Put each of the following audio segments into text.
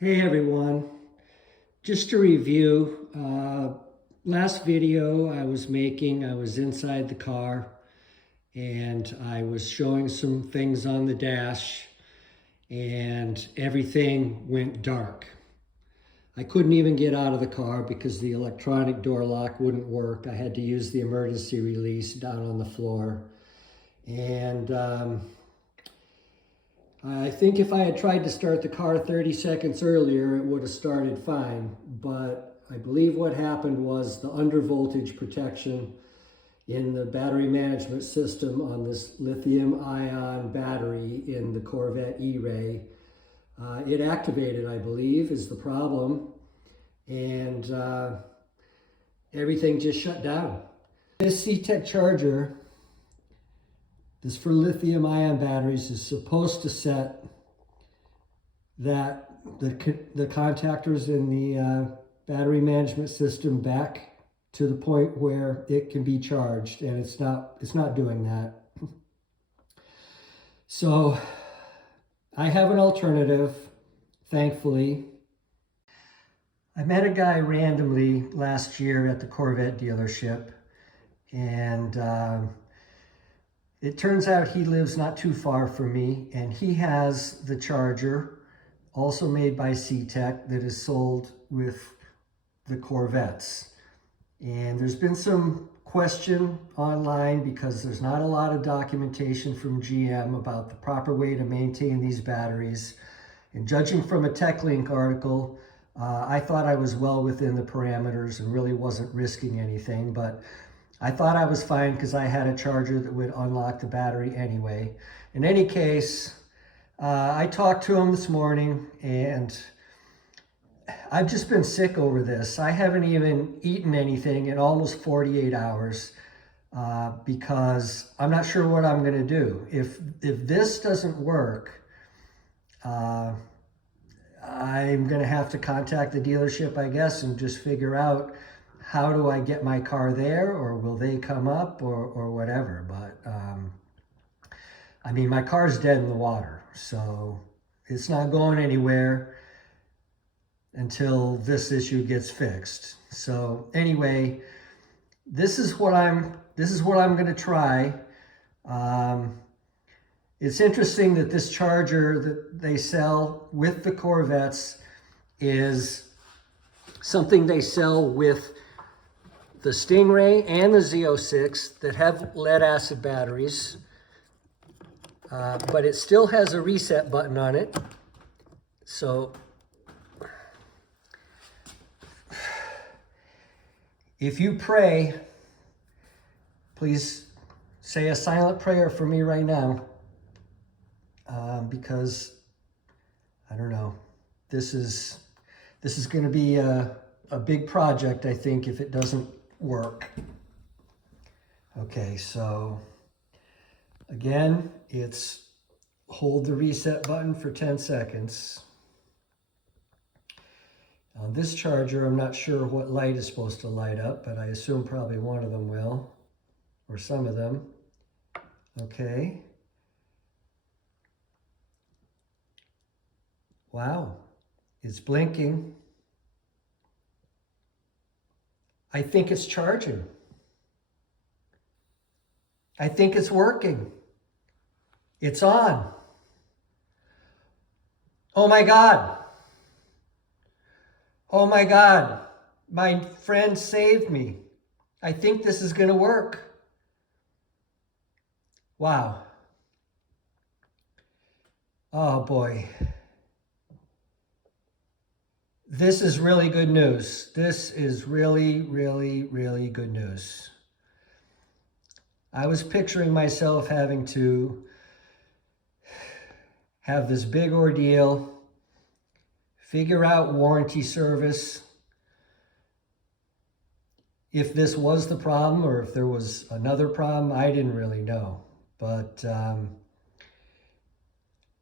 Hey everyone, just to review, last video I was making, I was inside the car and I was showing some things on the dash and everything went dark. I couldn't even get out of the car because the electronic door lock wouldn't work. I had to use the emergency release down on the floor. And I think if I had tried to start the car 30 seconds earlier, it would have started fine. But I believe what happened was the undervoltage protection in the battery management system on this lithium-ion battery in the Corvette ERay. It activated, I believe, is the problem. And everything just shut down. This C-Tech charger, this for lithium-ion batteries, is supposed to set that the contactors in the battery management system back to the point where it can be charged, and it's not doing that. So I have an alternative, thankfully. I met a guy randomly last year at the Corvette dealership, and it turns out he lives not too far from me, and he has the charger, also made by C-Tech, that is sold with the Corvettes. And there's been some question online because there's not a lot of documentation from GM about the proper way to maintain these batteries. And judging from a TechLink article, I thought I was well within the parameters and really wasn't risking anything, but I thought I was fine because I had a charger that would unlock the battery anyway. In any case, I talked to him this morning and I've just been sick over this. I haven't even eaten anything in almost 48 hours because I'm not sure what I'm going to do. If this doesn't work, I'm going to have to contact the dealership, I guess, and just figure out how do I get my car there, or will they come up, or whatever. But I mean, my car's dead in the water, so it's not going anywhere until this issue gets fixed. So anyway, this is what I'm going to try. It's interesting that this charger that they sell with the Corvettes is something they sell with the Stingray and the Z06 that have lead acid batteries, but it still has a reset button on it. So if you pray, please say a silent prayer for me right now, because I don't know, this is going to be a big project, I think, if it doesn't work. Okay, so again, it's hold the reset button for 10 seconds. On this charger, I'm not sure what light is supposed to light up, but I assume probably one of them will, or some of them. Okay. Wow, it's blinking. I think it's charging. I think it's working. It's on. Oh my God. Oh my God. My friend saved me. I think this is going to work. Wow. Oh boy. This is really good news. This is really, really, really good news. I was picturing myself having to have this big ordeal, figure out warranty service, if this was the problem or if there was another problem. I didn't really know, but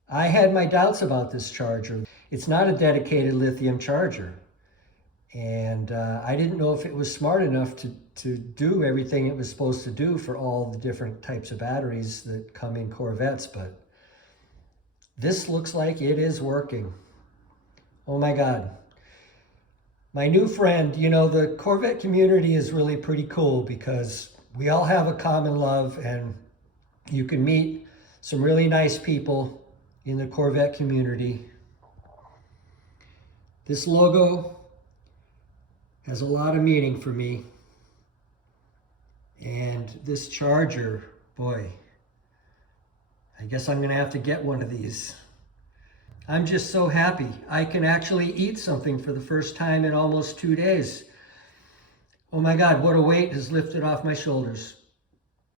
I had my doubts about this charger. It's not a dedicated lithium charger. And I didn't know if it was smart enough to do everything it was supposed to do for all the different types of batteries that come in Corvettes, but this looks like it is working. Oh my God. My new friend, you know, the Corvette community is really pretty cool because we all have a common love, and you can meet some really nice people in the Corvette community. This logo has a lot of meaning for me. And this charger, boy, I guess I'm gonna have to get one of these. I'm just so happy. I can actually eat something for the first time in almost 2 days. Oh my God, what a weight has lifted off my shoulders.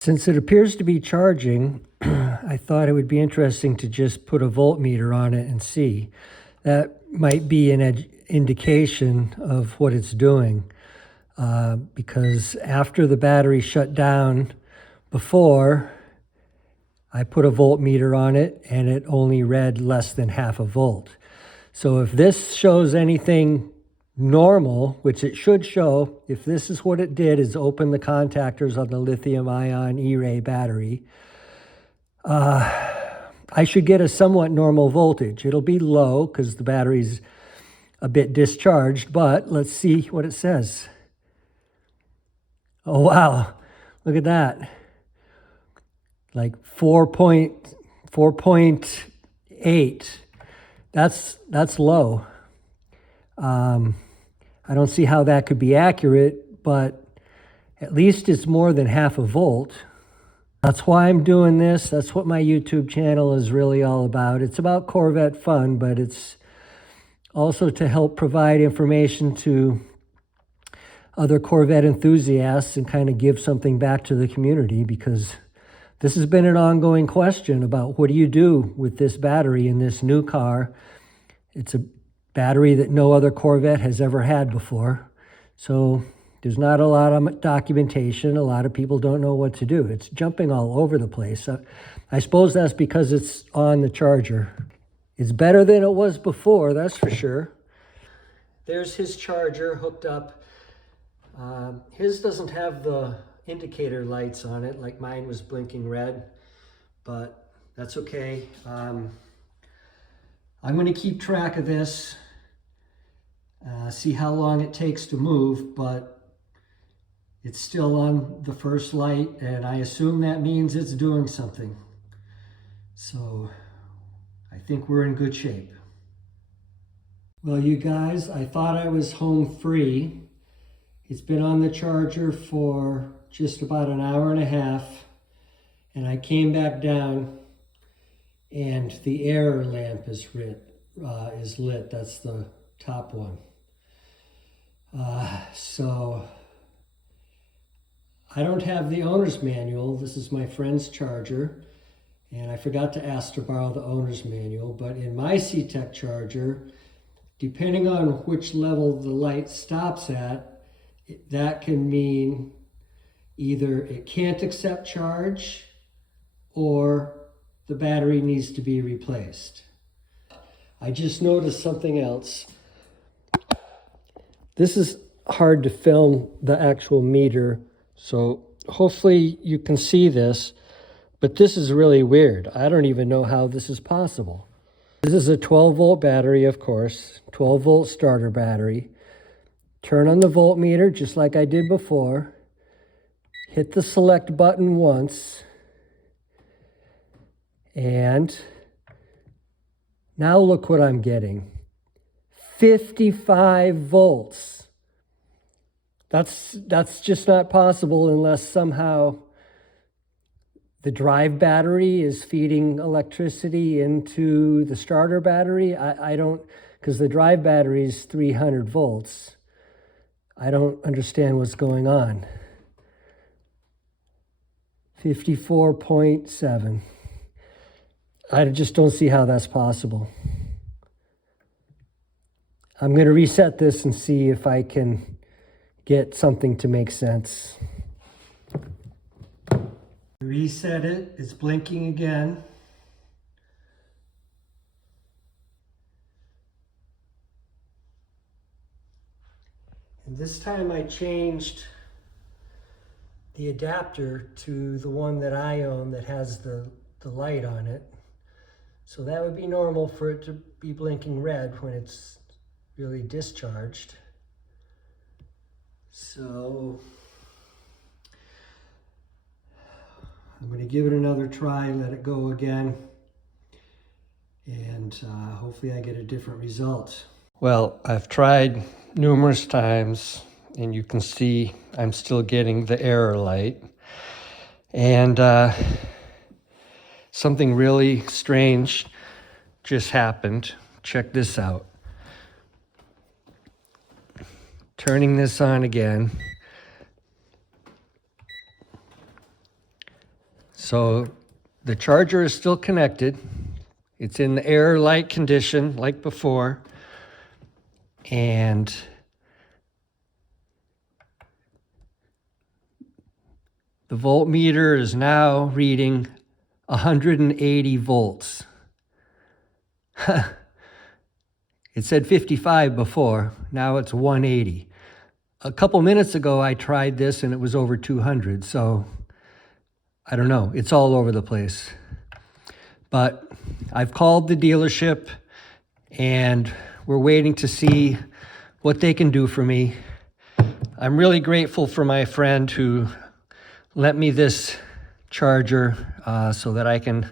Since it appears to be charging, I thought it would be interesting to just put a voltmeter on it and see. That might be an indication of what it's doing. Because after the battery shut down before, I put a voltmeter on it and it only read less than half a volt. So if this shows anything normal, which it should show, if this is what it did, is open the contactors on the lithium-ion ERay battery, I should get a somewhat normal voltage. It'll be low because the battery's a bit discharged, but let's see what it says. Oh, wow. Look at that. Like 4.8. That's low. I don't see how that could be accurate, but at least it's more than half a volt. That's why I'm doing this. That's what my YouTube channel is really all about. It's about Corvette fun, but it's also to help provide information to other Corvette enthusiasts and kind of give something back to the community, because this has been an ongoing question about what do you do with this battery in this new car. It's a battery that no other Corvette has ever had before. So there's not a lot of documentation. A lot of people don't know what to do. It's jumping all over the place. I suppose that's because it's on the charger. It's better than it was before, that's for sure. There's his charger hooked up. His doesn't have the indicator lights on it like mine was blinking red, but that's okay. I'm going to keep track of this, see how long it takes to move, but it's still on the first light, and I assume that means it's doing something. So I think we're in good shape. Well, you guys, I thought I was home free. It's been on the charger for just about an hour and a half, and I came back down and the error lamp is lit. That's the top one. So I don't have the owner's manual. This is my friend's charger, and I forgot to ask to borrow the owner's manual, but in my C-Tech charger, depending on which level the light stops at, that can mean either it can't accept charge or the battery needs to be replaced. I just noticed something else. This is hard to film the actual meter, so hopefully you can see this, but this is really weird. I don't even know how this is possible. This is a 12-volt battery, of course, 12-volt starter battery. Turn on the voltmeter just like I did before. Hit the select button once. And now look what I'm getting. 55 volts. That's just not possible unless somehow the drive battery is feeding electricity into the starter battery. I don't, because the drive battery is 300 volts. I don't understand what's going on. 54.7. I just don't see how that's possible. I'm going to reset this and see if I can get something to make sense. Reset it. It's blinking again. And this time I changed the adapter to the one that I own that has the light on it. So that would be normal for it to be blinking red when it's really discharged. So I'm going to give it another try, let it go again, and hopefully I get a different result. Well, I've tried numerous times, and you can see I'm still getting the error light. And something really strange just happened. Check this out. Turning this on again. So the charger is still connected. It's in the error light condition like before. And the voltmeter is now reading 180 volts. It said 55 before, now it's 180. A couple minutes ago I tried this and it was over 200, so I don't know, it's all over the place. But I've called the dealership and we're waiting to see what they can do for me. I'm really grateful for my friend who lent me this charger so that I can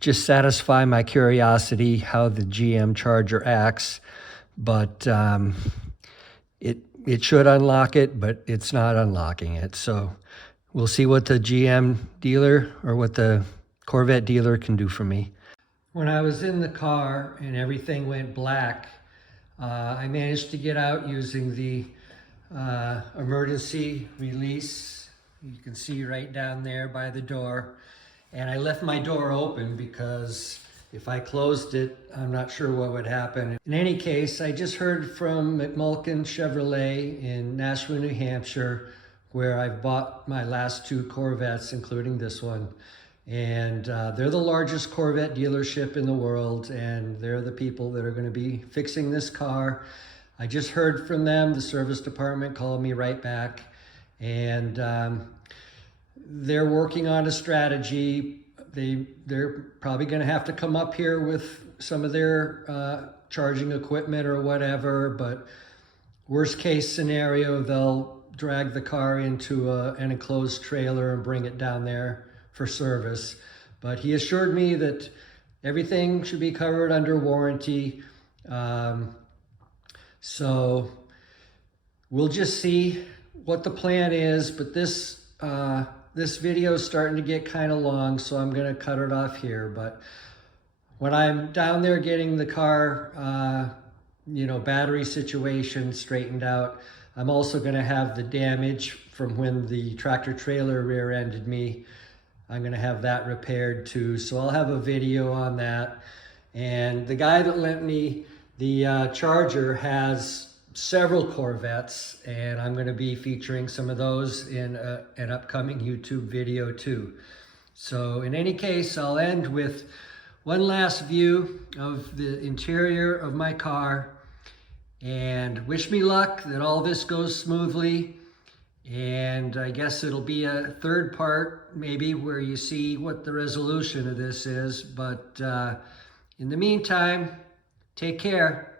just satisfy my curiosity how the GM charger acts. But it should unlock it, but it's not unlocking it. So we'll see what the GM dealer or what the Corvette dealer can do for me. When I was in the car and everything went black, I managed to get out using the emergency release. You can see right down there by the door. And I left my door open because if I closed it, I'm not sure what would happen. In any case, I just heard from McMulkin Chevrolet in Nashua, New Hampshire, where I bought my last two Corvettes, including this one. And they're the largest Corvette dealership in the world, and they're the people that are going to be fixing this car. I just heard from them. The service department called me right back, and they're working on a strategy. They're probably going to have to come up here with some of their charging equipment or whatever, but worst case scenario, they'll drag the car into an enclosed trailer and bring it down there for service. But he assured me that everything should be covered under warranty. So we'll just see what the plan is, but this video is starting to get kind of long, so I'm going to cut it off here. But when I'm down there getting the car, battery situation straightened out, I'm also going to have the damage from when the tractor trailer rear-ended me. I'm going to have that repaired too, so I'll have a video on that. And the guy that lent me the charger has several Corvettes, and I'm going to be featuring some of those in an upcoming YouTube video too. So in any case, I'll end with one last view of the interior of my car, and wish me luck that all this goes smoothly. And I guess it'll be a third part maybe where you see what the resolution of this is. But in the meantime, take care.